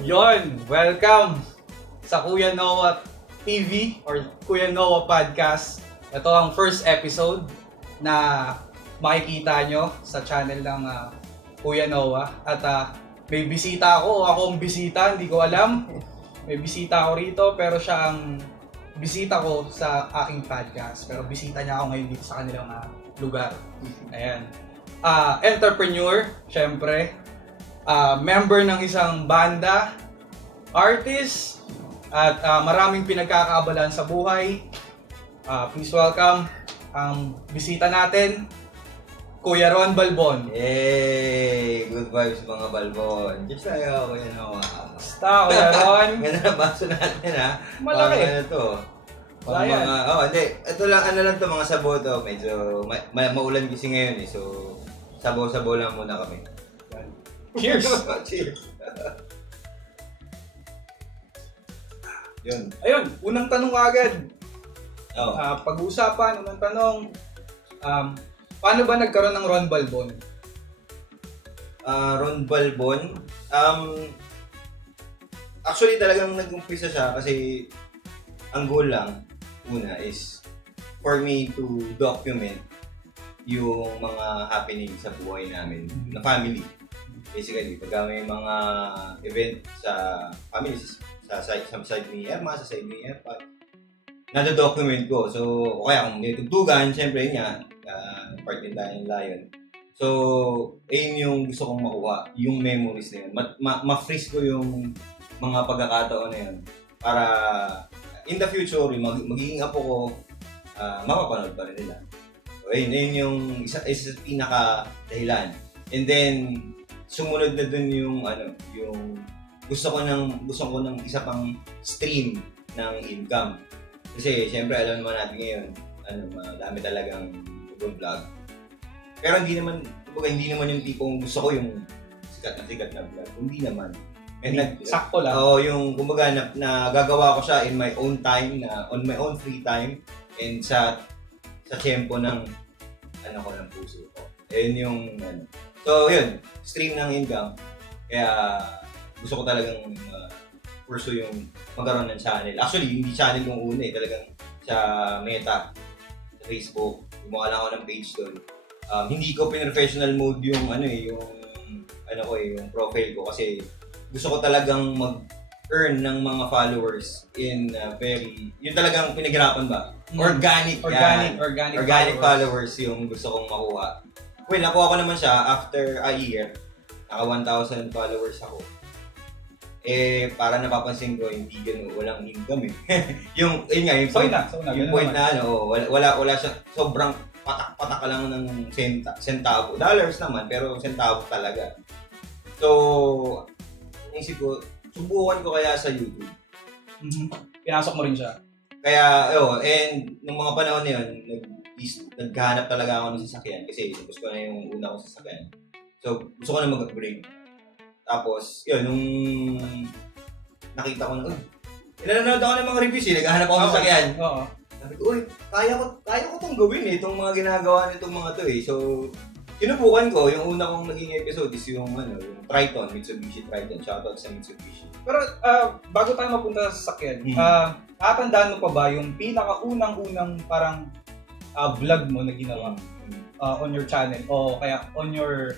Yon, welcome sa Kuya Noah TV or Kuya Noah Podcast. Ito ang first episode na makikita nyo sa channel ng Kuya Noah. At may bisita ako o ako ang bisita, hindi ko alam. May bisita ako rito pero siya ang bisita ko sa aking podcast. Pero bisita niya ako ngayon dito sa kanilang lugar. Ayan. Entrepreneur, syempre. Member ng isang banda, artist, at maraming pinagkakaabalahan sa buhay. Please welcome ang bisita natin, Kuya Ron Balbon. Yay! Good vibes mga Balbon. Just tayo, Kuya Noah. Basta, Kuya Ron. Ganda na baso natin ha. Malaki. Ano to? Wala yan. Hindi. Ito lang, ano lang to, mga sabaw to. Medyo maulan kasi ngayon eh. So, sabaw-sabaw lang muna kami. Cheers! Cheers! Yun. Ayun, unang tanong agad. Oh. Pag-uusapan, unang tanong. Paano ba nagkaroon ng Ron Balbon? Ron Balbon. Actually talagang nag-umpisa siya kasi ang goal lang una is for me to document yung mga happening sa buhay namin na family. Basically, pag may mga event sa family, sa side ni Erma, sa side ni Erpa, nado-document ko. So, o kaya kung may tugtugan, syempre yun nga, part din tayo ng Lion. So, ayun yung gusto kong makuha, yung memories na yun. Ma-freeze ko yung mga pagkakataon na yun para in the future, magiging apo ko, mapapanood pa rin nila. So, ayun yung isa pinaka dahilan. And then, sumunod na dun yung gusto ko ng isa pang stream ng income. Kasi syempre alam naman natin ngayon, madami talagang vlog. Pero hindi naman yung tipong gusto ko yung sikat na vlog. Hindi naman. Sakto lang. Yung kumbaga na gagawa ko siya in my own time, on my own free time and sa tempo ng ng puso ko. Ayun yung So, yun, stream ng income. Kaya, gusto ko talagang pursue yung magkaroon ng channel. Actually, hindi channel yung una talagang sa Meta, sa Facebook. Gumawa lang ako ng page doon. Hindi ko professional mode yung yung profile ko kasi gusto ko talagang mag-earn ng mga followers in yun talagang pinaghirapan ba? Organic followers yung gusto kong makuha. Well, nakuha ko naman siya after a year. Naka 1,000 followers ako. Para napapansin ko, hindi walang income eh. yung point na wala siya, sobrang patak-patak ka lang ng centavo. Dollars naman, pero centavo talaga. So, naisip ko, subukan ko kaya sa YouTube. Pinasok mo rin siya. Kaya, and nung mga panahon na yun, naghahanap talaga ako ng sasakyan kasi tapos ko na yung una kong sasakyan. So, gusto ko na mag-upgrade. Tapos, yun, nung nakita ko na, nanonood ako ng mga reviews naghahanap ako ng sasakyan. Oo. Sabi ko, kaya ko itong gawin itong mga ginagawa nitong mga to eh. So, sinubukan ko, yung una kong naging episode is yung Triton, Mitsubishi Triton. Shoutout sa Mitsubishi. Pero bago tayo mapunta sa sasakyan, nakatandaan mo pa ba yung pinakaunang parang vlog mo na ginawa on your channel o kaya on your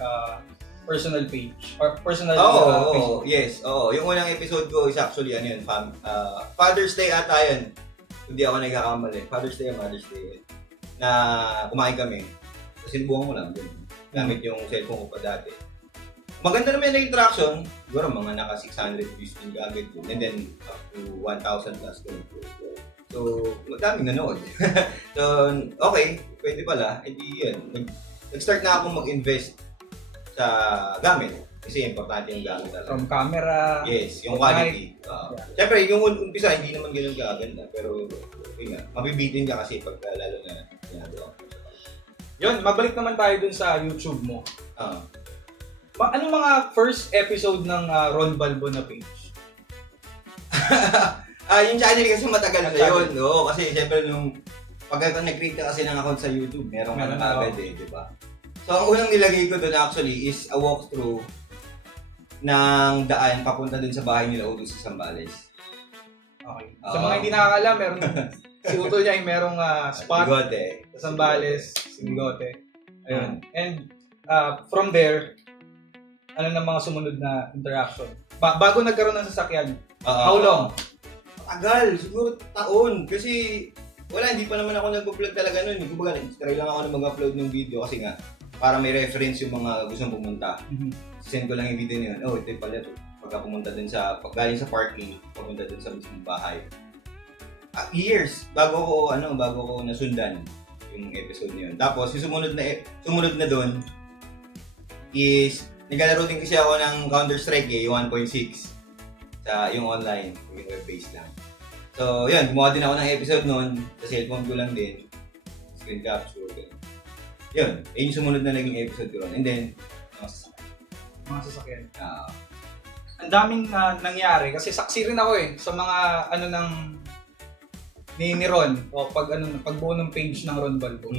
personal page or personal Facebook? Yes. Yung unang episode ko is actually Father's Day ata yun. Hindi ako nagkakamali. Father's Day. Na kumain kami. Tapos sinubukan ko lang dun. Gamit yung cellphone ko pa dati. Maganda naman yung interaction. Siguro mga naka 600 views din agad yun. And then up to 1,000 plus dun. So, madaming nanood. So, okay. Pwede pala. E di yun. Nag-start na ako mag-invest sa gamit. Kasi importante yung gamit talaga. From camera. Yes, yung quality. Siyempre, yung umpisa, hindi naman ganun kaganda. Pero, yun nga, mabibitin ka kasi pag lalo na ginagawa ko. Yun, mabalik naman tayo dun sa YouTube mo. Anong mga first episode ng Ron Balbon na page? Yung channel kasi matagal na yun. Oo, kasi siyempre nung pag nag-create ka kasi ng account sa YouTube, meron ka na agad di ba? So, ang unang nilagay ko doon actually is a walkthrough ng daan papunta dun sa bahay nila Uto sa Zambales. Okay. Sa mga hindi nakakaalam, meron si Utol niya ay merong spot Bigote. sa Zambales, si Bigote. Ayun. And from there, ano na mga sumunod na interaction? Bago nagkaroon ng sasakyan, how long? Tagal, siguro taon. Kasi hindi pa naman ako nag-vlog talaga nun. Kumbaga, try lang ako na mag-upload ng video kasi nga, para may reference yung mga gustong pumunta. Send ko lang yung video niyon. Oh, ito pala ito. Pagka pumunta dun galing sa parking, pumunta dun sa mismong bahay. Years bago ko nasundan yung episode niyon. Tapos yung sumunod na doon is naglalaro din kasi ako ng Counter-Strike yung 1.6 sa yung online, yung web-based lang. So, yun, gumawa din ako ng episode noon sa cellphone ko lang din. Screen capture. Yun yung sumunod na naging episode ko ron. And then, Mga sasakyan. Ang daming nangyari kasi saksi rin ako sa mga ng ni Ron o pagbuo ng page ng Ron Balbo.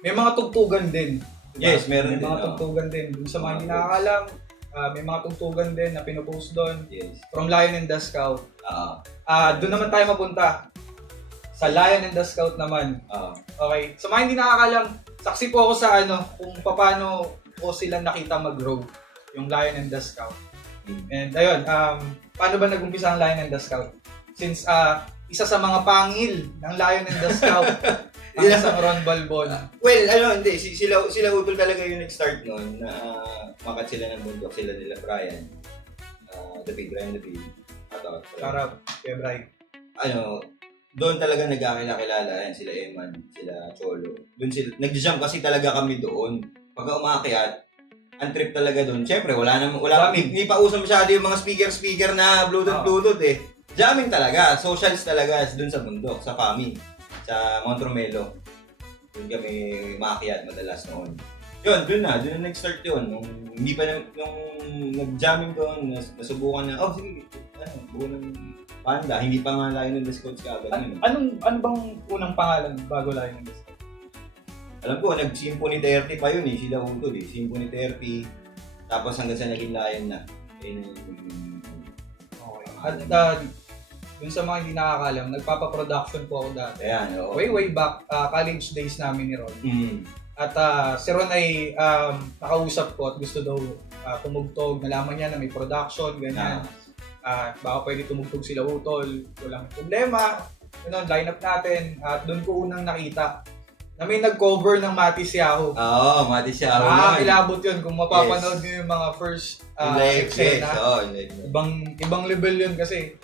May mga tugtugan din. Diba? Yes, meron may din. Mga tugtugan din. Dun sa mga hindi nakakalam, may mga tugtugan din na pinopost doon. Yes. From Lion and the Scout. Doon naman tayo mapunta. Sa Lion and the Scout naman. Okay. Sa mga hindi nakakalam, saksi po ako sa kung paano ko sila nakita mag-grow. Yung Lion and the Scout. And ayun, paano ba nag-umpisa ang Lion and the Scout? Since isa sa mga pangil ng Lion and the Scout ang isang Ron Balbon. Well, hindi. Sila Utol talaga yung nag-start noon na makat sila ng bundok. Sila nila Brian. Brian David. Sarap, kay Brian. Doon talaga nagkakilala. Sila Eman, sila Cholo. Doon sila, nag-jump kasi talaga kami doon. Pagka umakyat, ang trip talaga doon. Siyempre, hindi pa uso masyado yung mga speaker na Bluetooth eh. Jamming talaga, socials talaga doon sa bundok, sa Pami, sa Montromelo. Doon kami maakyat madalas noon. Doon na nag-start yun. Nung nag-jamming doon, nasubukan na, sige, buo ng banda. Hindi pa nga Lion and the Scouts kaagad. Ano bang unang pangalan bago Lion and the Scouts? Alam ko, nag-Symphony 30 pa yun Sila Utol Symphony 30. Tapos hanggang sa naging Lion na. Okay. At dun sa mga hindi nakakalam, nagpapa-production po ako dati. Ayan, oo. Way back, college days namin ni Ron. At si Ron ay nakausap ko at gusto daw tumugtog. Nalaman niya na may production, ganyan. Baka pwede tumugtog sila Utol. Walang problema. Line up natin. At doon ko unang nakita na may nag-cover ng Matis Yahoo. Matis Yahoo. Kilabot yun. Kung mapapanood nyo yung mga first eksena. Ibang level yun kasi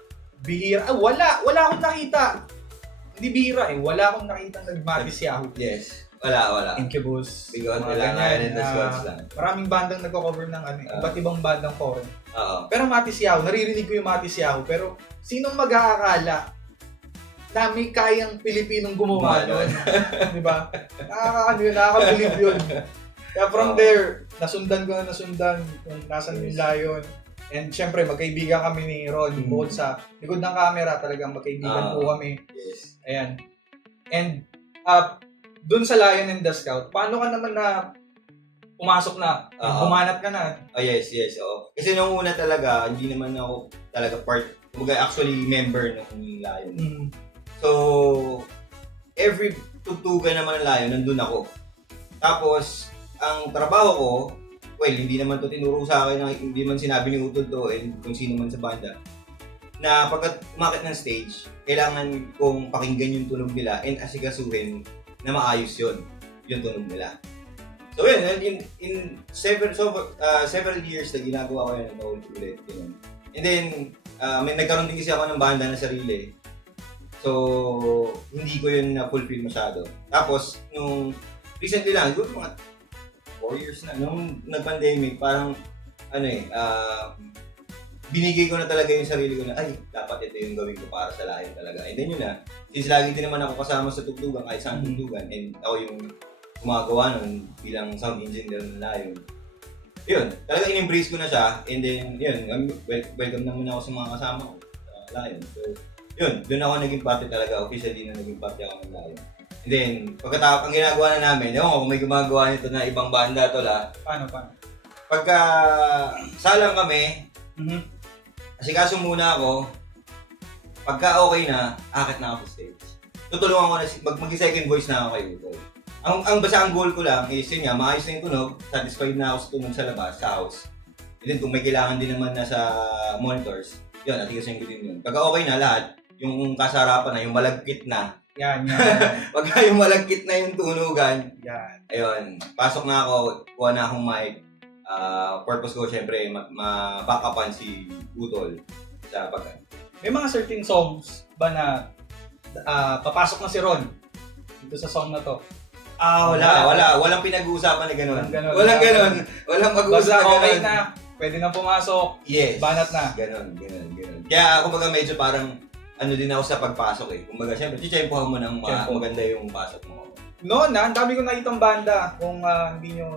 bihira. Wala akong nakita. Hindi bihira wala akong nakita nag-Matis Yahoo. Yes. Wala. Incubus. Bigot lang and the Squads lang. Maraming bandang nagko-cover ng iba't ibang bandang foreign. Oo. Pero Matis Yahoo, naririnig ko yung Matis Yahoo. Pero sinong mag-aakala na may kayang Pilipinong gumawa nun? Diba? Nakakabilib yun. Kaya from there, nasundan kung nasan yung Lion. And syempre, magkaibigan kami ni Ron. Bukod sa likod ng camera, talagang magkaibigan po kami. Yes. Ayan. And dun sa Lion and the Scout, paano ka naman na pumasok na? Bumanat ka na? Yes. Kasi nung una talaga, hindi naman ako talaga actually member ng Lion. So, every tugtugan naman ng Lion, nandun ako. Tapos, ang trabaho ko, hindi naman to tinuro sa akin, hindi man sinabi ni Utol to, and kung sino man sa banda, na pagkat umakit ng stage, kailangan kong pakinggan yung tunog nila and asikasuhin na maayos yung tunog nila. So yun, in several years na ginagawa ko yun, ulit. And then, may nagkaroon din kasi ako ng banda na sarili. So, hindi ko yun na-fulfill masyado. Tapos, nung recently lang, siguro mga 4 years na, nung nag-pandemic, parang, binigay ko na talaga yung sarili ko na, dapat ito yung gawin ko para sa Lion talaga. And then yun na, since lagi din naman ako kasama sa tugtugan, kahit saan tugtugan, and ako yung gumagawa nun bilang sound engineer ng Lion. Yun, talaga in-embrace ko na siya, and then, yun, welcome naman ako sa mga kasama ko sa Lion. So, yun, doon ako naging parte talaga, officially na naging parte ako ng Lion. And then, pagkatapos, ang ginagawa na namin, kung may gumagawa nito na ibang banda to Paano? pagka salang kami, Mhm. asikaso muna ako, pagka okay na, akit na ako sa stage. Tutulungan ko na, mag-second voice na ako kay Utol. Basta ang goal ko lang is yun nga, maayos na yung tunog, satisfied na ako sa tunog sa labas, sa house. And then kung may kailangan din naman na sa monitors, yun, atigasin ko din yun. Pagka okay na lahat, yung kasarapan na, yung malagkit na, Yan. pagka yung malagkit na yung tunugan, Yan. ayun, pasok na ako, kuha na akong mic. Purpose ko, syempre, mabackupan si Utol sa May mga certain songs ba na papasok na si Ron dito sa song na to? Walang pinag-uusapan na gano'n. Walang ganon. Walang pag-uusap Basta na okay gano'n. na, pwede na pumasok, Yes. banat na. Ganon. Kaya, kumbaga, medyo parang, ano din ako sa pagpasok eh. Kumbaga, syempre, chichempohan mo ng Tempo. maganda yung pasok mo. Noon ang dami ko nakitang banda kung hindi nyo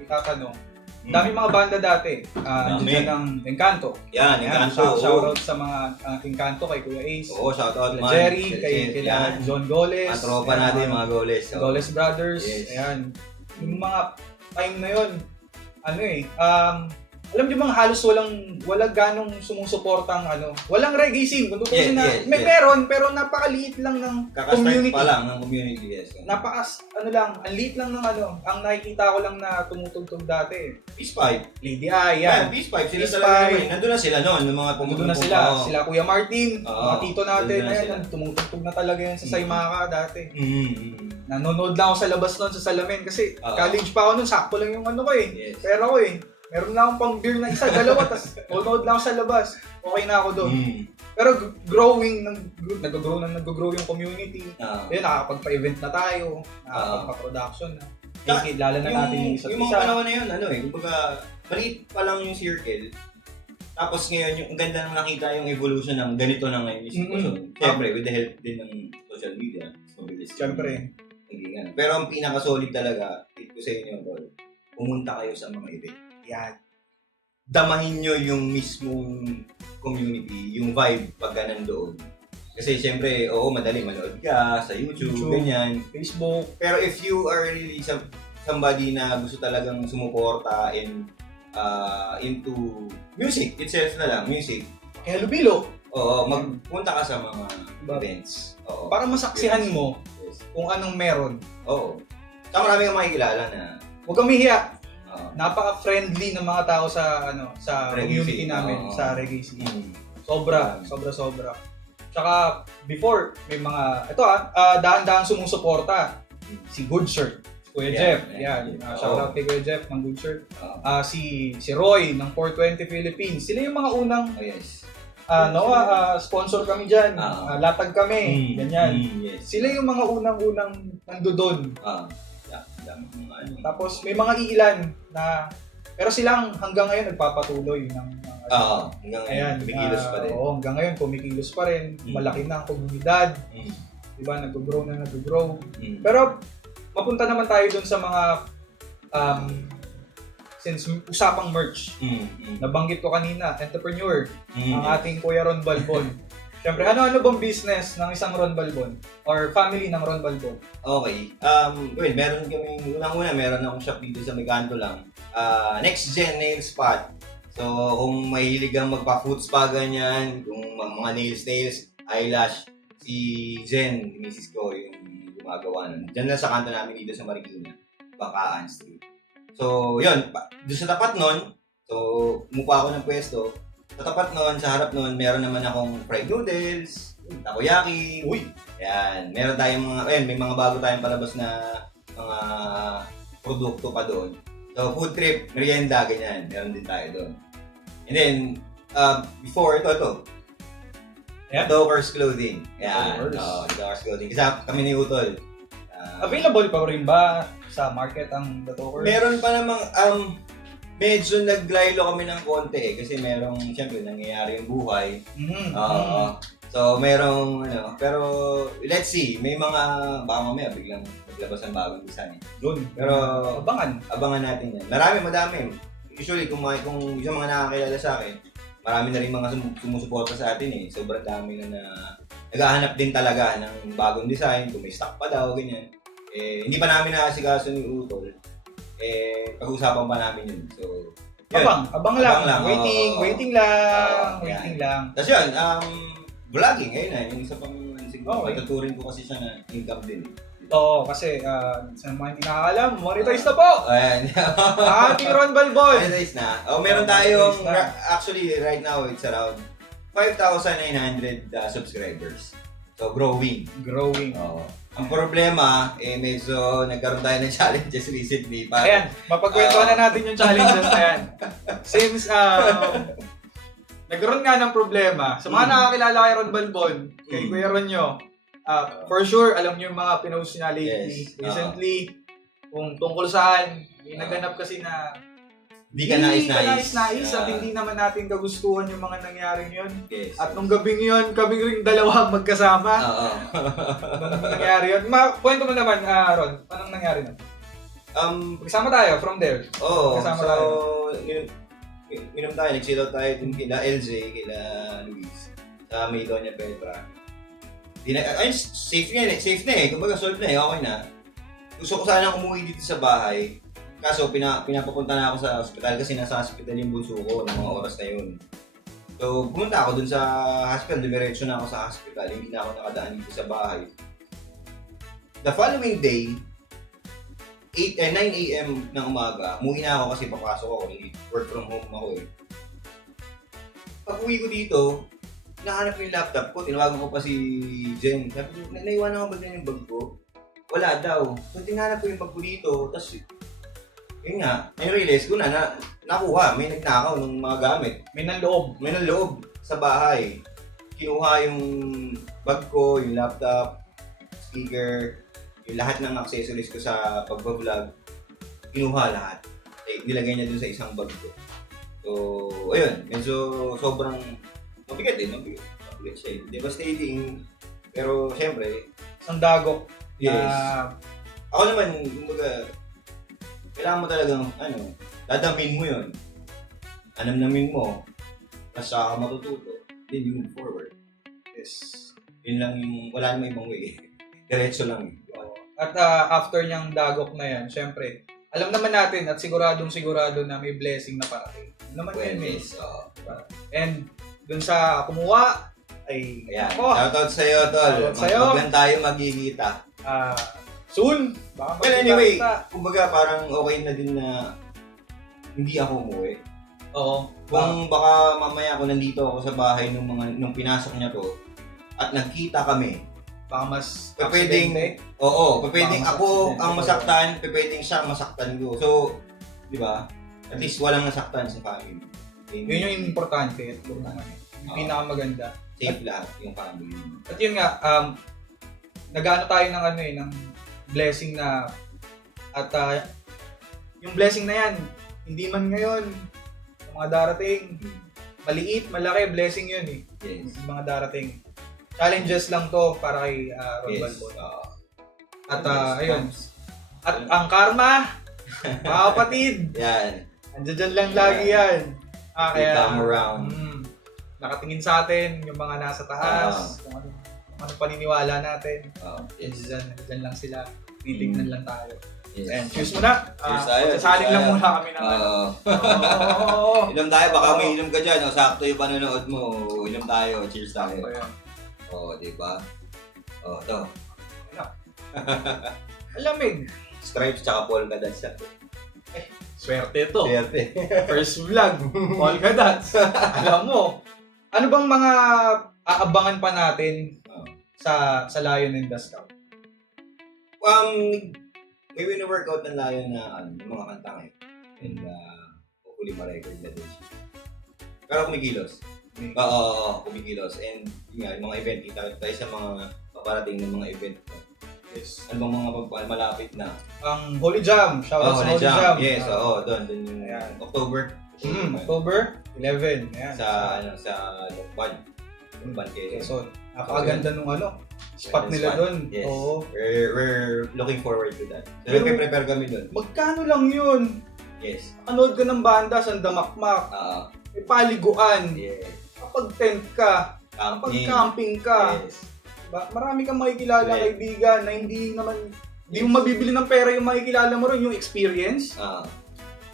itatanong. Ang dami mga banda dati. Nandiyan ng Encanto. Yan, Encanto. Shoutout sa mga Encanto kay Kuya Ace. Oo, shoutout Kila man. Jerry, kay John Goles. Ang tropa natin, mga goles. Goles Brothers. Yes. Ayan. Yung mga time na yun, alam niyo bang halos walang ganong sumusuportang walang reggae scene. Kung tutusin Yes, na, meron, pero napakaliit lang ng Kakastart community. pa lang ng community, yes. Ang liit lang ng ang nakikita ko lang na tumutugtog dati. Peace Pipe. Lady Eye, yan. Peace Pipe, sila Peace talaga Pipe. naman. Nandun na sila noon, yung mga Nandun na sila. Oo. Sila Kuya Martin, Oo. mga tito natin, Nandun na sila. ayan, tumutugtog na talaga yan sa Saymaka dati. Mm-hmm. Nanonood lang ako sa labas noon sa salamin kasi Oo. college pa ako noon, sakto lang yung ko eh. Yes. Pera ko eh. Meron na akong pang beer na isa, dalawa, tas nanonood lang ako sa labas. Okay na ako doon. Pero nag-grow yung community. Ayun, nakakapagpa-event na tayo, nakakapagpa-production na. Lala na natin yung isa't Yung mga isa. panahon na yun, kumbaga, maliit pa lang yung circle. Tapos ngayon, yung ganda nang nakita yung evolution ng ganito na ngayon yung sitwasyon. Siyempre, with the help din ng social media, mabilis. Siyempre. Pero ang pinaka-solid talaga, tip ko sa inyo, Tol, pumunta kayo sa mga event. Yan. Damahin nyo yung mismong community, yung vibe pagka nandoon. Kasi siyempre, madali manood ka sa YouTube, ganyan. Facebook. Pero if you are really somebody na gusto talagang sumuporta into music itself na lang, music. Kaya Lubilo. Magpunta ka sa mga events. Para masaksihan mo Yes. kung anong meron. Saka marami kang makikilala na Huwag kang mahiya. Napaka-friendly ng mga tao sa community namin, sa reggae scene. Sobra. Tsaka before, may mga, dahan-dahan sumusuporta. Si Good Shirt, si Kuya Jeff. Yan. Shoutout kay Kuya Jeff ng Good Shirt. Si Roy ng 420 Philippines. Sila yung mga unang sponsor kami dyan. Latag kami. Ganyan. Yes. Sila yung mga unang-unang nandoon. Tapos may mga ilan na pero silang hanggang ngayon nagpapatuloy ng hanggang ngayon kumikilos pa din. Hanggang ngayon kumikilos pa rin. Malaki na ang komunidad. Diba, nag-grow. Pero mapunta naman tayo dun sa mga since usapang merch. Nabanggit ko kanina, entrepreneur, ang ating Kuya Ron Balbon. Siyempre, ano bang business ng isang Ron Balbon? Or family ng Ron Balbon? Okay. Meron kaming, unang-una, meron akong shop dito sa Meganto lang. Next Gen Nail Spot. So, kung mahilig kang magpa-foot spa ganyan, kung mga nails, eyelash, si Jen, misis ko, yung gumagawa nun. Diyan lang sa kanto namin dito sa Marikina, Bacaan Street. So, yun. Doon sa tapat nun, umupa ako ng pwesto. Sa tapat nun, sa harap nun, meron naman akong fried noodles, takoyaki. Ayan. Meron tayong may mga bago tayong palabas na mga produkto pa doon. So, food trip, merienda, ganyan. Meron din tayo doon. And then, before, ito. Yeah. Dockers Clothing. Ayan. Dockers. Dockers Clothing. Kasi kami ni Utol. Available pa rin ba sa market ang The Dockers? Meron pa namang, medyo naglaylo kami ng konti eh. Kasi merong, siyempre, nangyayari yung buhay. So, merong, pero let's see. May mga, baka mamaya biglang maglabas ng bagong design. Doon. Pero, abangan natin yan. Madami. Usually, kung yung mga nakakilala sa akin, marami na rin mga sumusuporta sa atin eh. Sobrang dami na naghahanap din talaga ng bagong design. Kung may stock pa daw, ganyan. Hindi pa namin nakasikaso ni Utol. Pag-usapan pa namin yun. So, Abang lang. oo. Waiting lang. Tapos yun, vlogging, ayun na, yung isa pang siguro, Okay. matuturing ko kasi siya na income din. Oo, kasi sa mga hindi nakakalam, monetize na po! Ayan. Ating Ron Balbon! Monetize na. Meron tayong, Monetize na. actually right now it's around 5,900 subscribers. So growing. Growing. Oo. Ang problema, medyo nagkaroon tayo ng challenges recently. Ayan, mapagkwentuhan na natin yung challenges na yan. Since nagkaroon nga ng problema, sa mga nakakilala kay Ron Balbon, kay Kuya Ronyo, for sure, alam niyo yung mga pinost niya lately, Yes. recently, kung tungkol saan, may naganap kasi na Di ka nais-nais. at hindi naman natin kagustuhan yung mga nangyaring yun. Yes. At nung gabing yun, kami ring dalawa magkasama. Oo. Nung nangyari yun. Kwento mo naman, Ron, anong nangyari nun? Magsama tayo from there. so, Kasama tayo. minom tayo, nag-chill out tayo dun kila LJ, kila Luis, sa may Doña Petra. Safe na eh, kumbaga solved na eh, okay na. Gusto ko sana umuwi dito sa bahay, kaso pinapapunta na ako sa ospital kasi nasa hospital yung bunso ko ng mga oras na yun. So, pumunta ako dun sa hospital, dumiretso na ako sa hospital, hindi na ako nakadaan dito sa bahay. The following day, 9 a.m. ng umaga, umuwi na ako kasi papasok ako, work from home ako eh. Pag uwi ko dito, nahanap ko yung laptop ko, tinawagan ko pa si Jen. Sabi ko, naiwanan ko ba dyan yung bag ko? Wala daw. So, tinahanap ko yung bag ko dito, tapos yun nga, na-realize ko na nakuha, may nagnakaw ng mga gamit. May nanloob. May nanloob sa bahay. Kinuha yung bag ko, yung laptop, speaker, yung lahat ng accessories ko sa pagbablog. Kinuha lahat. Nilagay niya dun sa isang bag ko. So, ayun, medyo sobrang mabigat siya. Devastating. Pero, syempre, Isang dagok. yes. Na Ako naman, kumbaga, kailangan mo talagang, dadamin mo yun. Anamnamin mo. Tapos saka ka matututo. Then you move forward. yes. Yun lang yung, wala namang ibang way. Diretso lang. At after niyang dagok na yan, syempre, alam naman natin at sigurado na may blessing na parating. Alam naman yan, Yes. diba? And dun sa kumuha, ay, Ayan. ako, Shoutout sa'yo, tol. Shoutout sa'yo. Maglan tayo magkikita. soon, baka Well, magkita anyway, kita. kumbaga parang okay na din na hindi ako umuwi. Oo. Kung baka mamaya ako nandito ako sa bahay nung pinasok niya to at nagkita kami, Baka mas pwedeng, aksidente. pwedeng Baka mas ako aksidente ang ko. masaktan, pwedeng siya masaktan ko. So, di ba? At least walang nasaktan sa family. Yun yung importante. Yung pinakamaganda. Safe lahat yung family. At yun nga, nag-ano tayo ng ng blessing na at yung blessing na yan, hindi man ngayon, yung mga darating, maliit, malaki, blessing yun eh. Yes. Yung mga darating. Challenges lang to para kay Ron Yes. Balbon. At ayun. At ang karma, mga kapatid, Yan. andyan dyan lang lagi yan. They come around. Nakatingin sa atin, yung mga nasa taas, kung ano paniniwala natin. Yes. Diyan lang sila. Titignan lang tayo. Yes. Ayan, cheers muna. Cheers tayo, Sasalin cheers lang tayo. muna kami ng Oo. Inom tayo, baka may inom ka dyan. Sakto yung panonood mo. Inom tayo. Cheers tayo. Diba? Ito. Alamig. Stripes tsaka polka dots. Swerte to. Swerte. First vlog. Polka dots. Alam mo, ano bang mga aabangan pa natin sa Lion and the Scout? May wino-workout ng Lion na yung mga kanta ngayon. And hopefully ma-record na din siya. Pero kumikilos. Oo, kumikilos. And yun nga, yung mga event, kita tayo sa mga paparating ng mga event. Yes. Ano bang mga malapit na? Ang Holy Jam. Shoutout sa Holy Jam. Yes, doon yung October. October 11. Ayan. Sa Lokban. Lokban kayo. So, napakaganda nung spot nila doon. Yes. Oo. We're looking forward to that. So, Pero- nagpe-prepare kami doon. Magkano lang yun? Yes. Anood ka ng banda sa Damakmak. May paliguan. Yes. Kapag tent ka. Kapag camping ka. Yes. Diba? Marami kang makikilala Correct. kaibigan na hindi mo mabibili ng pera yung makikilala mo ron, yung experience.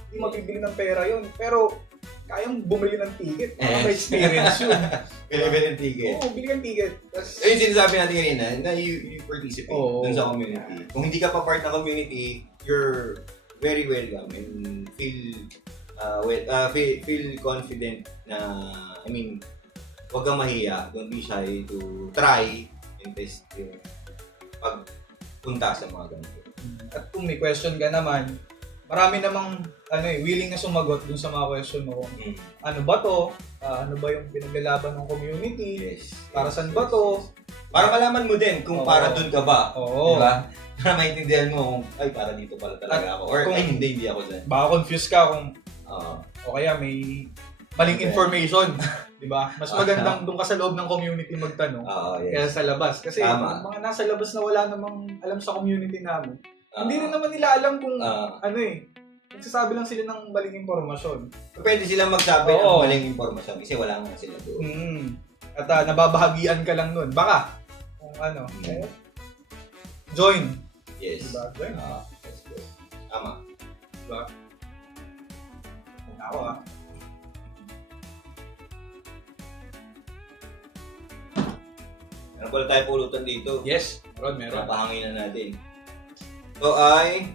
Hindi Hindi mabibili ng pera yun. Pero, kayang bumili ng ticket. Para may experience yun. Bili ng ticket. Oo, bili ng ticket. Tas, Yung sinasabi natin kanina, na you participate Oo. dun sa community. Kung hindi ka pa part ng community, you're very welcome and feel confident na, I mean, huwag kang mahiya, don't be shy to try and test yung pagpunta sa mga ganito. at kung may question ka naman, marami namang willing na sumagot dun sa mga question mo. Ano ba to? Ano ba yung pinaglalaban ng community? Yes. Para saan ba to? Para malaman mo din kung Oo. para dun ka ba. Oo. Diba? Para maintindihan mo, ay para dito pala talaga ako. Or kung- ay hindi ako dyan. Baka confused ka kung Oo. o kaya may maling Okay. information. Di ba? Mas magandang doon ka sa loob ng community magtanong Oo, yes. kaya sa labas. Kasi Tama. yung mga nasa labas na wala namang alam sa community namin, Oo. hindi rin naman nila alam kung Oo. nagsasabi lang sila ng maling impormasyon. Pwede silang magsabi Oo. ng maling impormasyon kasi wala nga sila doon. At nababahagian ka lang nun. Baka, kung join. Yes. Diba? Join. Yes, yes. Tama. Ako Ano pala tayo pulutan dito? Yes, meron. Napahanginan natin. So ay...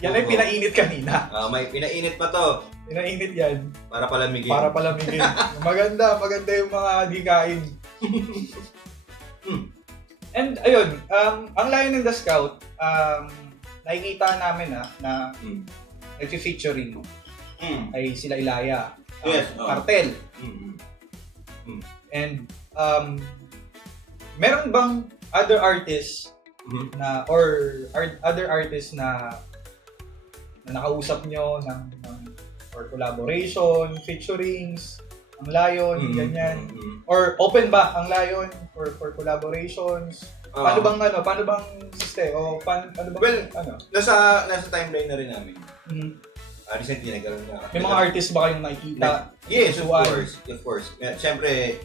Yan ay pinainit kanina. may pinainit pa to. Pinainit yan. Para palamigin. Para palamigin. maganda yung mga hikain. And ayun, ang Lion and the Scout, nakikita namin na nag-featuring ay sila Ilaya, Yes, Cartel. And meron bang other artists na other artists na nakausap nyo or collaboration, featurings, ang Lion, ganyan. Or open ba ang Lion for collaborations? Paano bang system? O paano bang Well, nasa timeline na rin namin. Recently nagkaroon na. May mga artist ba kayong nakikita? Yes, of Suwan? course. Of course. Siyempre,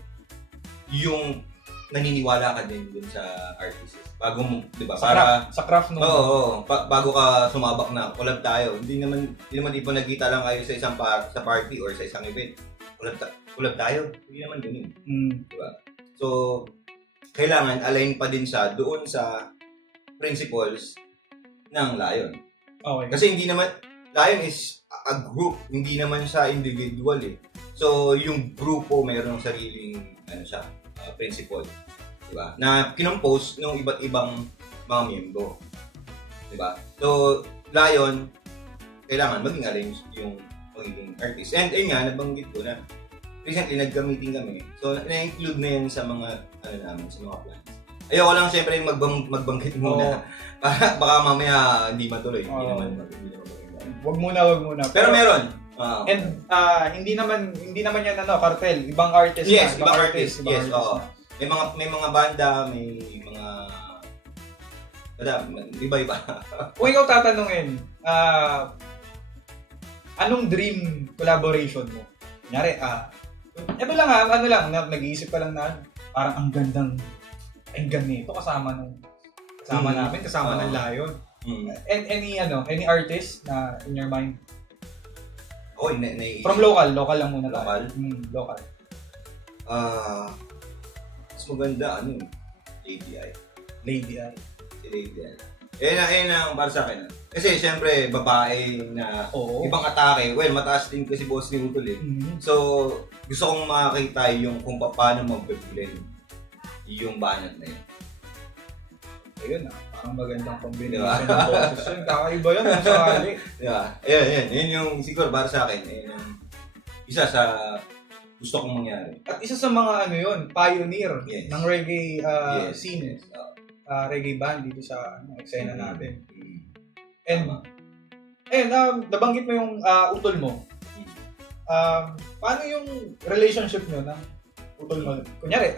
yung naniniwala ka din dun sa artist. Bago mo, di ba? Sa craft no. Oo. Bago ka sumabak na collab tayo. Hindi naman tipo nagkita lang kayo sa isang sa party or sa isang event. Collab tayo. Hindi naman ganun. Di ba? So, kailangan align pa din siya doon sa principles ng Lion. Okay. Kasi hindi naman, Lion is a group, hindi naman siya individual eh. So, yung grupo mayroong sariling principle, 'di ba? Na kinompose ng iba't ibang mga miyembro. 'Di ba? So, Lion kailangan maging arrange yung magiging artist. And ayun nga, nabanggit ko na recently nagka-meeting kami. So, na-include na yan sa mga namin, sa mga plans. Ayoko lang siyempre magbanggit muna. Para baka mamaya hindi matuloy. Hindi naman Wag muna. Pero meron. And hindi naman yan Cartel, ibang artist Yes, na. ibang artist. Yes, oo. Na. May mga banda, may mga iba-iba. Kung ikaw tatanungin, anong dream collaboration mo? Kunyari, ito lang nag-iisip ka lang na parang ang gandang nito kasama namin, kasama ng Lion. And any artist na in your mind? Oh, From local lang muna Local? Local. Mas maganda, Lady I. Lady I. Si Lady I. Yan ang para sa akin. Kasi siyempre, babae na Oo. ibang atake. Well, mataas din kasi boss ni Utol eh. So, gusto kong makakita yung kung paano mag-blend yung banat na yun. Ayun parang magandang combination ng boses yun. Kakaiba yun, kung sakali. Diba? Ayun yung siguro para sa akin. Ayun yung isa sa gusto kong mangyari. At isa sa mga pioneer Yes. ng reggae Yes. scene. Yes. Reggae band dito sa eksena natin. Tama. And nabanggit mo yung utol mo. Paano yung relationship nyo ng utol mo? Kunyari,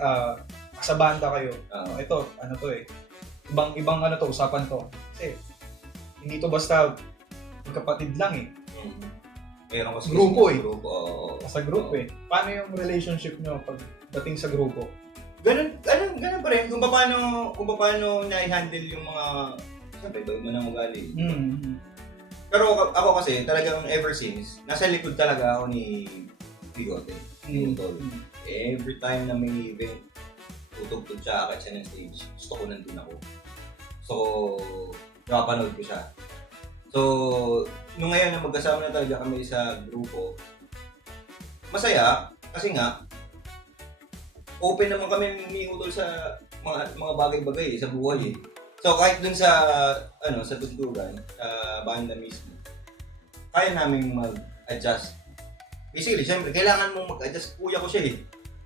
sa banda kayo. Ito, ibang usapan to. Kasi, hindi to basta magkapatid lang eh. Meron kasi Grupo eh. Grupo. Sa group eh. Paano yung relationship nyo pagdating sa grupo? Ganun pa rin. Kung paano na i-handle yung mga, siyempre, iba mo na ugali. Pero ako kasi, talagang ever since, nasa likod talaga ako ni Bigote. Ni Utol. Every time na may event, tutugtog siya, kahit siya ng stage, gusto ko nandun ako. So, nakapanood ko siya. So, nung ngayon na magkasama na talaga kami sa grupo, masaya, kasi nga, open naman kami ni Utol sa mga bagay-bagay sa buhay eh. So kahit dun sa sa tugtugan, sa banda mismo, kaya namin mag-adjust. Basically, syempre, kailangan mong mag-adjust. Kuya ko siya eh.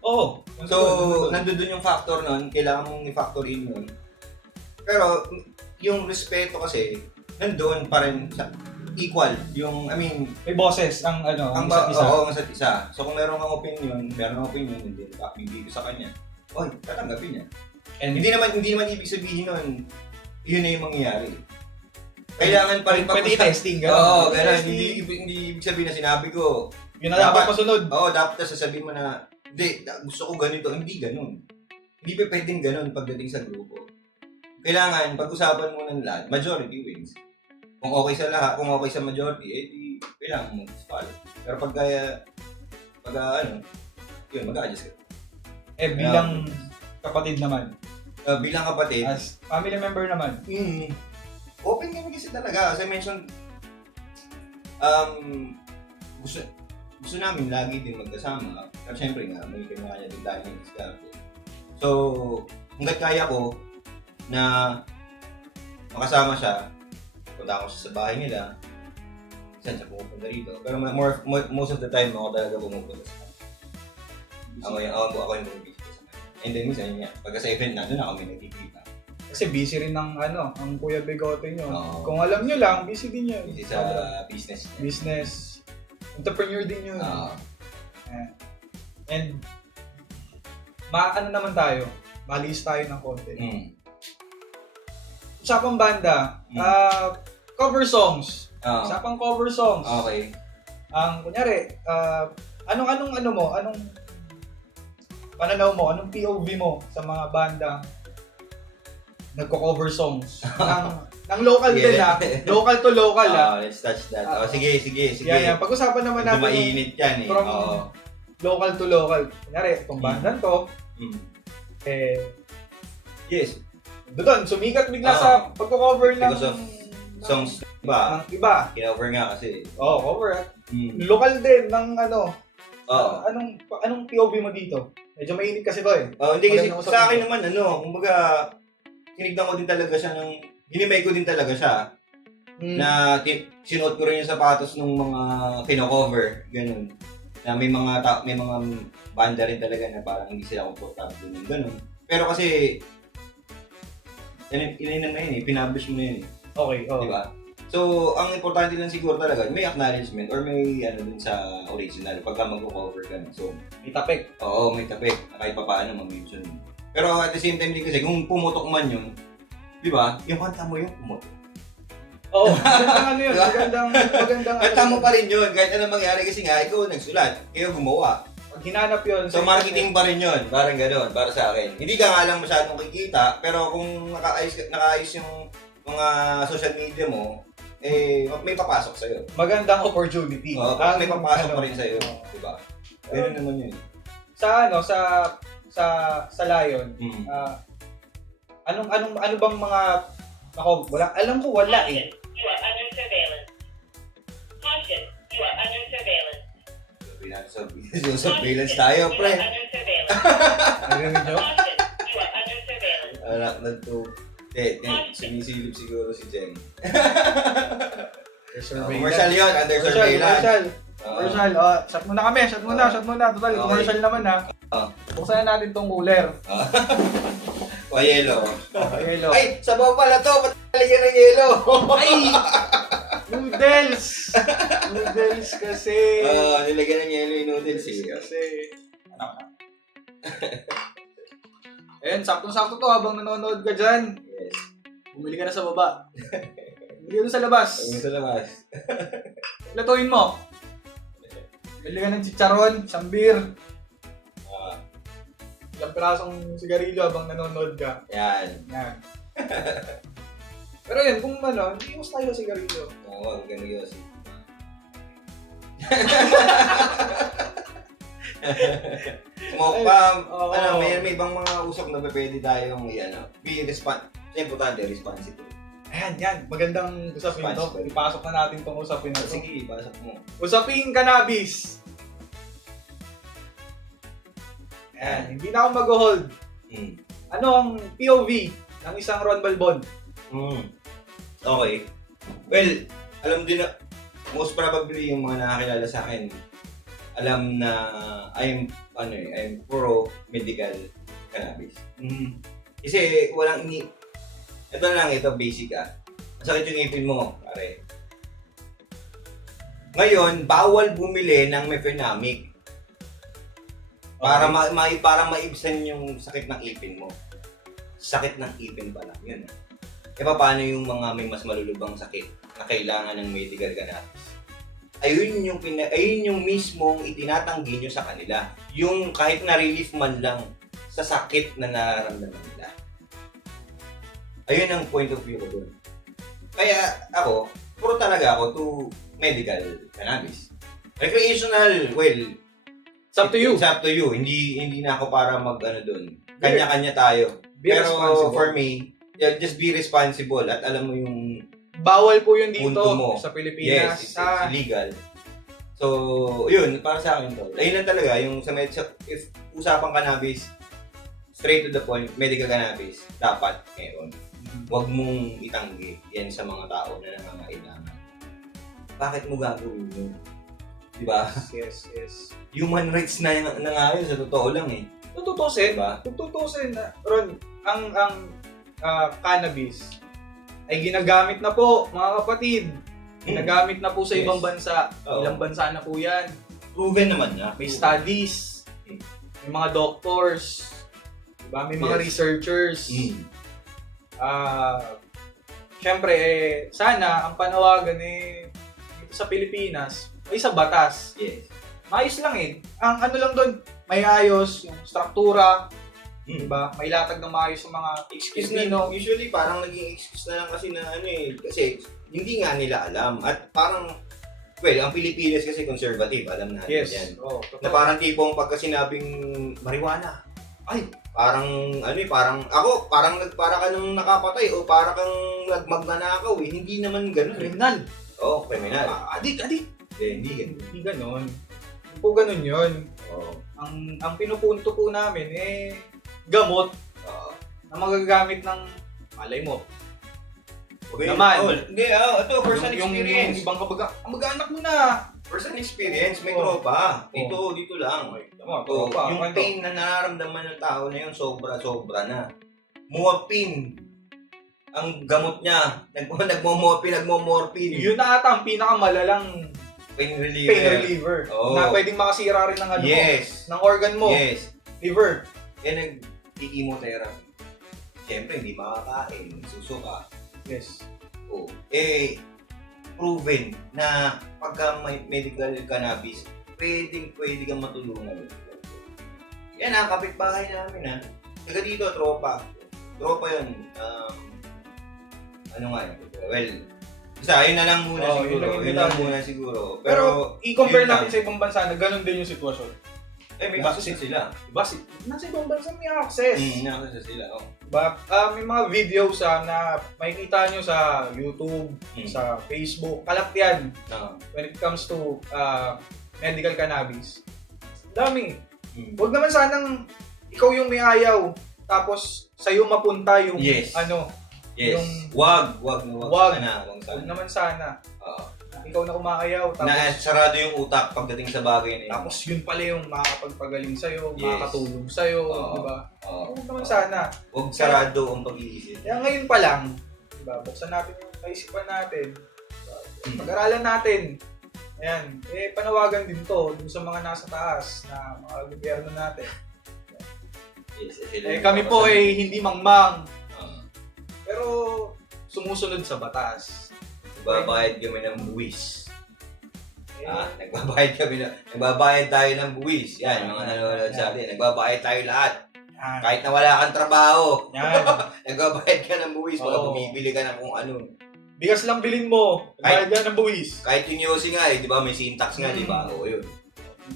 Oo. So, nandun yung factor nun, kailangan mong i-factor in yun. Pero, yung respeto kasi, nandun pa rin sa equal. Yung, may boses ang isa't isa. Oo, ang isa't isa. So, kung meron kang opinion, hindi bibigay ko sa kanya. Oy, tatanggapin niya. And Hindi naman ibig sabihin nun, yun na yung mangyayari. Kailangan pa rin pwede testing, gano'n. Oo, Pwede gano'n. testing. Hindi ibig sabihin na sinabi ko. Yun na dapat pasunod. Oo, dapat sasabihin mo na, hindi, gusto ko ganito. Hindi gano'n. Hindi pa pwedeng gano'n pagdating sa grupo. Kailangan, pag-usapan mo ng lahat, majority wins. Kung okay sa lahat, kung okay sa majority, di, kailangan mo follow. Pero yun, mag-a-adjust ka. Bilang kapatid naman. Bilang kapatid, As family member naman. Open kami kasi talaga. As I mentioned, gusto namin lagi din magkasama. Pero syempre nga, may kanya-kanya din tayo ng diskarte. So, hanggat kaya ko na makasama siya, punta ako sa bahay nila, saan siya pumupunta rito. Pero most of the time, ako talaga pumupunta sa kanya. Ako yung pumupunta sa kanya. And then minsan, pagka sa event na, doon ako may nagkikita. Kasi busy rin ang ang Kuya Bigote nyo. Oo. Kung alam nyo lang, busy din yun. Kasi sa business niya. Business. Entrepreneur din yun. Oo. And naman tayo. Malis tayo ng konti. Usapang banda, cover songs. Oo. Usapang cover songs. Okay. Ang kunyari, anong pananaw mo, anong POV mo sa mga banda nagko-cover songs ng local din local to local Let's touch that. Sige. Yan. Pag-usapan naman natin mainit yan eh. from local to local. Kunyari, itong bandan to, yes. doon, sumikat bigla sa pagko-cover ng Because of songs iba. ng iba. Kinover nga kasi. Cover. Local din ng Oo. anong POV mo dito? Medyo mainit kasi to eh. Hindi kasi Magandang sa akin naman kumbaga tinignan ko din talaga siya hinimay ko din talaga siya na sinuot ko rin yung sapatos ng mga kino-cover, ganun. Na may mga banda rin talaga na parang hindi sila komportable ng ganun. Pero kasi ininan na yun pinablish mo na yun Okay, Di ba? So, ang importante lang siguro talaga, may acknowledgement or may dun sa original pagka mag-cover ka na. So, may tapik. oo, may tapik. Kahit pa paano mag-mention mo. Pero at the same time din kasi, kung pumutok man yun, di ba? Yung kanta mo yung pumutok. Oo, magandang yun. Diba? Magandang Kanta mo pa rin yun, kahit anong mangyari kasi nga, ikaw nagsulat, ikaw gumawa. Pag hinanap yun. So, marketing pa rin yun. Parang gano'n, para sa akin. Hindi ka nga lang masyadong kikita, pero kung nakaayos yung mga social media mo, may papasok sa'yo. Magandang opportunity. May papasok pa rin sa'yo, di ba? Ganun naman yun. Sa Lion, ano bang mga alam ko wala eh. You are under surveillance. Caution, you are under surveillance. Surveillance tayo, You pre. are under surveillance. Narinig nyo? Caution, you are under surveillance. Anak na to. Sinisilip siguro si Jen. Commercial yun, under surveillance. Commercial. Shot muna kami, shot muna. Total, Okay. commercial naman Buksan na natin tong cooler. Yelo. Yelo. Ay, sabaw pala to. Ba't talagyan ng yelo? Ay! Noodles! Noodles kasi. Nilagyan ng yelo yung noodles eh. Kasi. Ayan, saktong-sakto to habang nanonood ka dyan. Yes. Bumili ka na sa baba. Bumili ka na sa labas. Sa labas. Latuin mo. Bili ka ng chicharon, isang beer, ilang pirasong sigarilyo habang nanonood ka. Yan. Yan. Pero yun, kung hindi mo style ng sigarilyo. Huwag ganun yun. Smoke bomb. Oo. May ibang mga usap na pwede tayong importante, responsible. Ayan, yan. Magandang usapin to. Responsible. Ipasok na natin tong usapin na to. Sige, pasok mo. Usaping cannabis. Ayan, hindi na ako mag-hold. Mm. Ano ang POV ng isang Ron Balbon? Okay. Well, alam din na, most probably yung mga nakakilala sa akin, alam na I'm pro medical cannabis. Kasi ito basic Masakit yung ngipin mo, pare. Ngayon, bawal bumili ng mefenamic. Para maibsan yung sakit ng ipin mo. Sakit ng ipin pa lang yun. E paano yung mga may mas malulubang sakit na kailangan ng medical cannabis? Ayun yung mismong itinatanggi nyo sa kanila. Yung kahit na-relief man lang sa sakit na nararamdaman nila. Ayun ang point of view ko dun. Kaya ako, puro talaga ako to medical cannabis. Recreational, well, It's up to you. It's up to you. Hindi na ako para dun. Kanya-kanya tayo. Be Pero responsible. for me, just be responsible at alam mo yung Bawal po yun dito punto mo. sa Pilipinas. Yes, it's illegal. So, yun, para sa akin to. Ayun lang talaga, yung if usapang cannabis, straight to the point, medical cannabis, dapat meron. Huwag mong itanggi yan sa mga tao na nangangailangan. Bakit mo gagawin yun? Diba? Yes. Human rights na nga yun, sa totoo lang eh. Tututusin, Diba? Ron, ang cannabis ay ginagamit na po, mga kapatid. Ginagamit na po sa Yes. ibang bansa. Oo. Ilang bansa na po yan. Proven naman na. May studies, may mga doctors, diba? May mga Yes. researchers. Mm. Siyempre, sana ang panawagan dito sa Pilipinas ay sa batas. Yes. Maayos lang Ang ano lang doon, may ayos, yung struktura, diba? May latag ng maayos yung mga Excuse na, usually parang naging excuse na lang kasi na kasi hindi nga nila alam. At parang, well, ang Pilipinas kasi conservative, alam natin Yes. yan. Oh, Na parang tipong pagka sinabing marijuana, ay, parang para ka nang nakapatay o para kang magnanakaw eh. Hindi naman ganun. criminal. Oo, kriminal. Adik. Hindi ganun. Hindi ganon. Hindi po ganon yun. Oo. Ang pinupunto po namin gamot na magagamit ng malay mo. Okay. Naman. Hindi, ito, first hand experience. Yung ibang mag-anak mo na. First hand experience, may Oh. tropa. Dito lang. So, yung pain na nararamdaman ng tao na yun, sobra-sobra na. Muapin. Ang gamot niya. Nagmo-morphine. Yun na ata ang pinakamalalang Pain reliever. pain reliever. Oo. Na pwedeng makasira rin ng ano mo, Yes. ng organ mo, Yes. liver. Yan nag-chemotherapy. Siyempre, hindi makakain. Susuka. Yes. Oh. Proven na pagka may medical cannabis, pwede kang matulungan. Yan kapitbahay namin Taga dito, tropa. Tropa yun. Ano nga yun? Well, basta yun na lang muna Oh, siguro. yun Yun lang lang yung muna siguro. Pero i-compare yun lang. natin sa ibang bansa na ganun din yung sitwasyon. May access sila. Diba? Nasa ibang bansa may access. Nakakasa sila. Oh. Diba? May mga videos na makikita nyo sa YouTube, sa Facebook. Kalat yan when it comes to medical cannabis. Dami. Huwag naman sanang ikaw yung may ayaw. Tapos sa'yo mapunta yung Yes. Yes. Yung wag wag sana. huwag naman sana. Oo. Ikaw na umaayaw. Na Tapos, sarado yung utak pagdating sa bagay na yun. tapos yun pala yung makakapagpagaling sa'yo, Yes. makakatulong sa'yo. Oo. Diba? Oo. Huwag naman sana. Huwag sarado ang pag-iisip. Kaya ngayon pa lang, diba, buksan natin yung kaisipan natin. Pag-aralan natin. Ayan. Panawagan din to dun sa mga nasa taas na mga gobyerno natin. Yes, Kami po hindi mangmang. Oo. Pero sumusunod sa batas. Nagbabayad kami ng buwis. Nagbabayad tayo ng buwis. Yan, mga nanonood sa atin. Nagbabayad tayo lahat. Kahit na wala kang trabaho. Yan. Nagbabayad ka ng buwis. Baka Oo. bumibili ka ng kung ano. Bigas lang bilhin mo. Bayad yan ng buwis. Kahit yung Yossi nga di ba? May syntax nga, di ba? Oo, yun.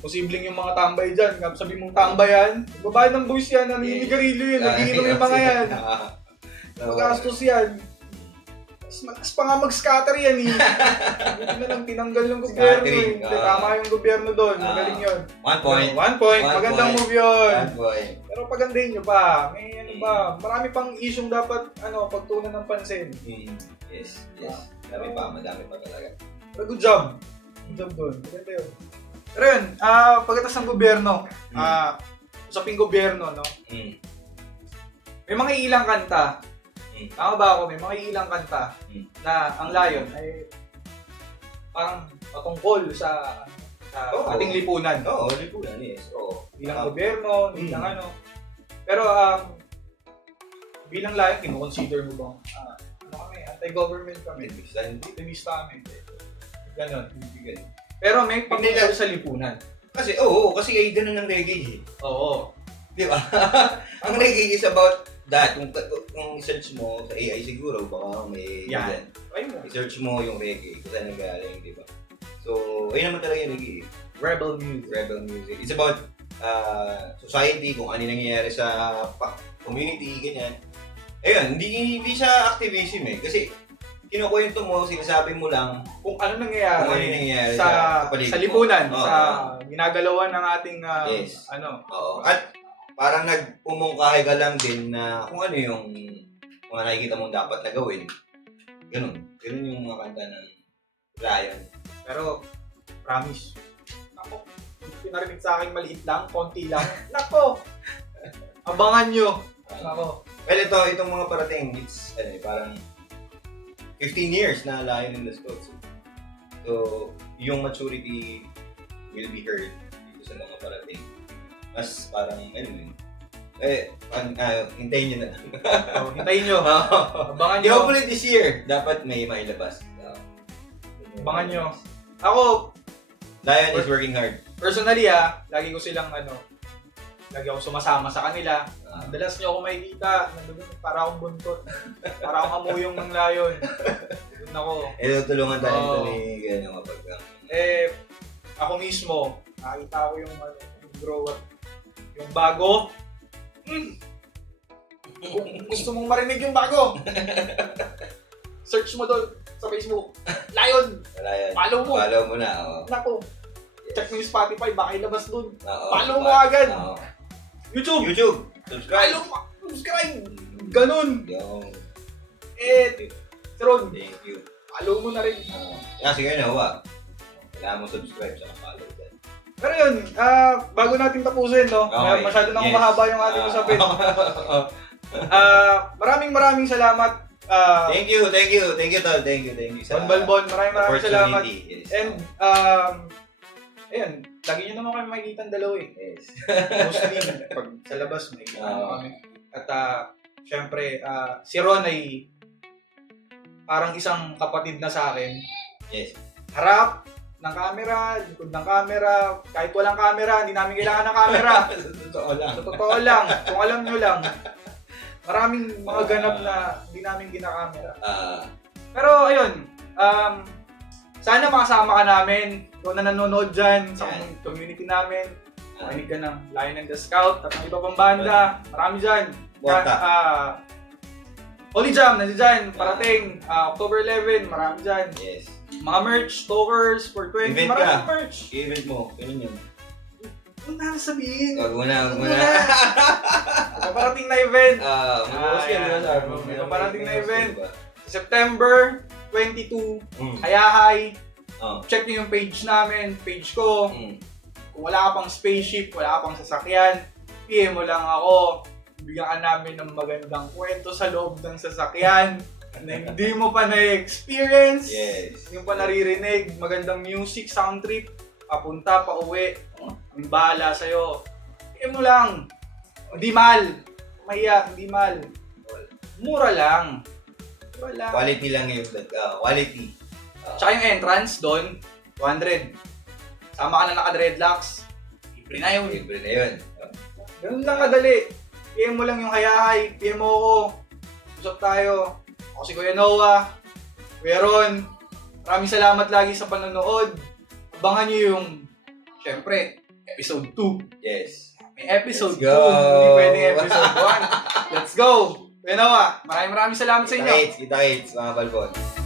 Posibleng yung mga tambay dyan. Kapag sabi mong tambayan, babayad ng buwis yan, naninigarilyo yun, nagiinom yung mga yan. Magastos yan. Mas pa nga mag-scatter yan eh. Buti na lang tinanggal ng gobyerno Scattering, eh. Tama yung gobyerno doon, magaling yun. 1 point. 1 point, magandang move yun. 1 point. Pero pagandahin nyo pa, may ano ba, marami pang isyong dapat pagtunan ng pansin. Yes. Madami pa talaga. Pero good job. Good job doon. Maganda yun. Pero yun, pagkatas ng gobyerno, usaping gobyerno, no? May mga ilang kanta. Tama ba ako? May mga ilang kanta na ang layon ay parang patungkol sa ating lipunan. Oo, lipunan, yes. Oo. Bilang gobyerno, bilang ano. Pero bilang layon, kino-consider mo bang kami, anti-government kami, activista kami. Ganon. Pero may pagtungkol sa lipunan. Kasi ay ganun ang reggae eh. Oo. Di ba? Ang reggae is about that. Kung search mo sa AI siguro, baka may yan. I-search mo yung reggae, kung saan nanggaling, di ba? So, ayun naman talaga yung reggae. Rebel music. It's about society, kung ano nangyayari sa community, ganyan. Ayun, hindi siya activism eh. Kasi kinukwento mo, sinasabi mo lang kung ano nangyayari sa lipunan, sa ginagalawan ng ating yes. Oo. At parang nag-umungkahi ka lang din na kung ano yung mga nakikita mong dapat na gawin. Ganun yung mga kanta ng Lion. Pero, promise, ako, pinarinig sa akin maliit lang, konti lang. Nako! Abangan nyo! Nako. Well, itong mga parating, it's parang 15 years na Lion in the Scouts. So, yung maturity will be heard dito sa mga parating. Mas parang, hintayin nyo na lang. Hintayin nyo. Abangan nyo. Hopefully this year, dapat may mailabas. Abangan nyo. Ako, Lion is working hard. Personally lagi ko silang lagi ako sumasama sa kanila. Madalas nyo ako makikita, para akong buntot. Para akong amuyong ng layon. Doon ako. Tulungan tayo nito ni ganyan kapag ako mismo, nakita ko yung grow up. Yung bago. Kung gusto mong marinig yung bago, search mo doon sa Facebook. Lion! Follow mo! Follow mo na. Nako. Check mo yung Spotify, baka ilabas doon. Oo. Follow mo agad. YouTube! Subscribe! Follow mo! Subscribe! Ganun! Yung... Ron, Thank you. follow mo na rin. Sige na, kailangan mo subscribe sa follow dyan. Pero yun, bago natin tapusin, no? Okay. Masyado nang mahaba yung ating usapin. Maraming salamat. Thank you, Tol. Thank you. Bon Balbon, maraming salamat. Yes. And, ayun, lagi nyo naman kami makikita ang dalawa eh. Yes. Mostly, pag sa labas, makikita nyo kami. At, syempre, si Ron ay parang isang kapatid na sa akin. Yes. Harap ng camera, likod ng camera, kahit walang camera, hindi namin kailangan ng camera. Sa totoo lang, kung alam nyo lang. Maraming mga ganap na hindi namin ginakamera. Pero ayun, sana makasama ka namin. Kung na nanonood dyan sa community namin, makinig ka ng Lion and the Scout at ng iba pang banda. Marami dyan. Holy Jam, nandiyan dyan. Parating. October 11, marami dyan. Yes. Mga merch, tours, for 20, Event maraming ka. merch. Event mo, ganun yun. Huwag na sabihin. Huwag muna. May paparating na event. May paparating na event. September 22, Hayahay. Check nyo yung page namin, page ko. Kung wala ka pang spaceship, wala ka pang sasakyan, PM mo lang ako. Bigyan ka namin ng magandang kwento sa loob ng sasakyan na hindi mo pa na-experience. Yes. Yung pa naririnig, magandang music, sound trip, papunta, pauwi. Ang bahala sa'yo. PM mo lang. Hindi mahal. Mahiya, hindi mahal. Mura lang. Quality lang yung quality. Tsaka yung entrance doon, 200. Sama ka na naka-dreadlocks, libre na yun. Libre na yun. Ganun lang kadali. PM mo lang yung Hayahay, PM mo ako. Usap tayo. Ako si Kuya Noah. Kuya Ron, maraming salamat lagi sa panonood. Abangan nyo yung, syempre, episode 2. Yes. May episode 2, Let's go. hindi pwedeng episode 1. Let's go! Kuya Noah, maraming salamat sa inyo. Kita-kits, mga balbon.